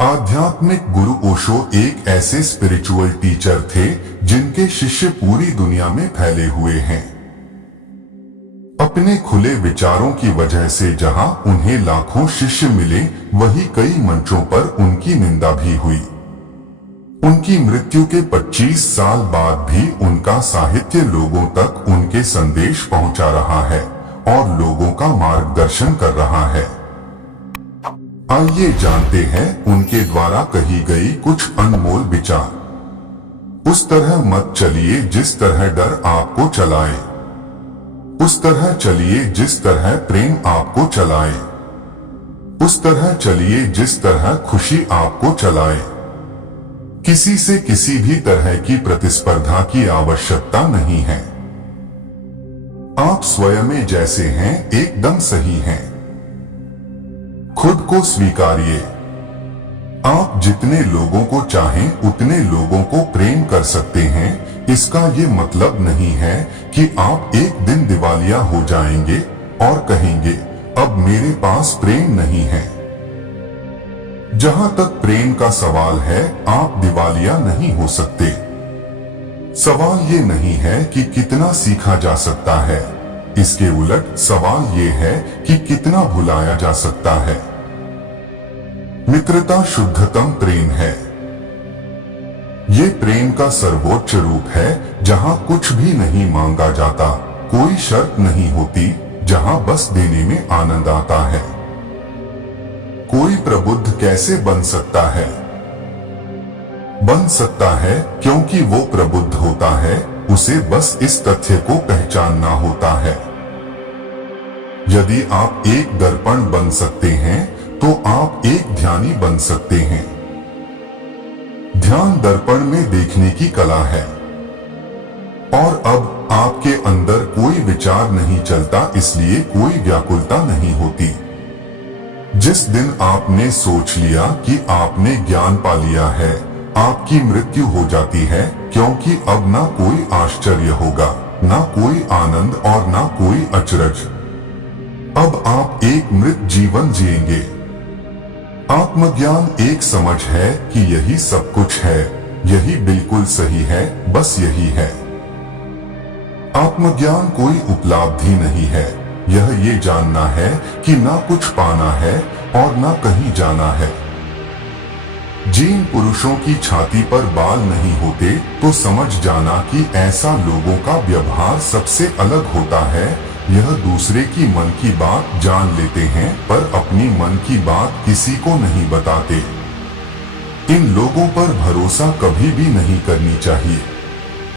आध्यात्मिक गुरु ओशो एक ऐसे स्पिरिचुअल टीचर थे जिनके शिष्य पूरी दुनिया में फैले हुए हैं। अपने खुले विचारों की वजह से जहां उन्हें लाखों शिष्य मिले, वहीं कई मंचों पर उनकी निंदा भी हुई। उनकी मृत्यु के 25 साल बाद भी उनका साहित्य लोगों तक उनके संदेश पहुंचा रहा है और लोगों का मार्गदर्शन कर रहा है। आइए जानते हैं उनके द्वारा कही गई कुछ अनमोल विचार। उस तरह मत चलिए जिस तरह डर आपको चलाए, उस तरह चलिए जिस तरह प्रेम आपको चलाए, उस तरह चलिए जिस तरह खुशी आपको चलाए। किसी से किसी भी तरह की प्रतिस्पर्धा की आवश्यकता नहीं है। आप स्वयं जैसे हैं एकदम सही हैं। खुद को स्वीकारिए। आप जितने लोगों को चाहें उतने लोगों को प्रेम कर सकते हैं। इसका ये मतलब नहीं है कि आप एक दिन दिवालिया हो जाएंगे और कहेंगे अब मेरे पास प्रेम नहीं है। जहां तक प्रेम का सवाल है, आप दिवालिया नहीं हो सकते। सवाल ये नहीं है कि कितना सीखा जा सकता है, इसके उलट सवाल ये है कि कितना भुलाया जा सकता है। मित्रता शुद्धतम प्रेम है। ये प्रेम का सर्वोच्च रूप है जहां कुछ भी नहीं मांगा जाता, कोई शर्त नहीं होती, जहां बस देने में आनंद आता है। कोई प्रबुद्ध कैसे बन सकता है? बन सकता है क्योंकि वो प्रबुद्ध होता है, उसे बस इस तथ्य को पहचानना होता है। यदि आप एक दर्पण बन सकते हैं तो आप एक ध्यानी बन सकते हैं। ध्यान दर्पण में देखने की कला है। और अब आपके अंदर कोई विचार नहीं चलता, इसलिए कोई व्याकुलता नहीं होती। जिस दिन आपने सोच लिया कि आपने ज्ञान पा लिया है, आपकी मृत्यु हो जाती है, क्योंकि अब ना कोई आश्चर्य होगा, ना कोई आनंद और ना कोई अचरज। अब आप एक मृत जीवन जिएंगे। आत्मज्ञान एक समझ है कि यही सब कुछ है, यही बिल्कुल सही है, बस यही है। आत्मज्ञान कोई उपलब्धि नहीं है, यह ये जानना है कि ना कुछ पाना है और ना कहीं जाना है। जिन पुरुषों की छाती पर बाल नहीं होते, तो समझ जाना कि ऐसा लोगों का व्यवहार सबसे अलग होता है। यह दूसरे की मन की बात जान लेते हैं पर अपनी मन की बात किसी को नहीं बताते। इन लोगों पर भरोसा कभी भी नहीं करनी चाहिए।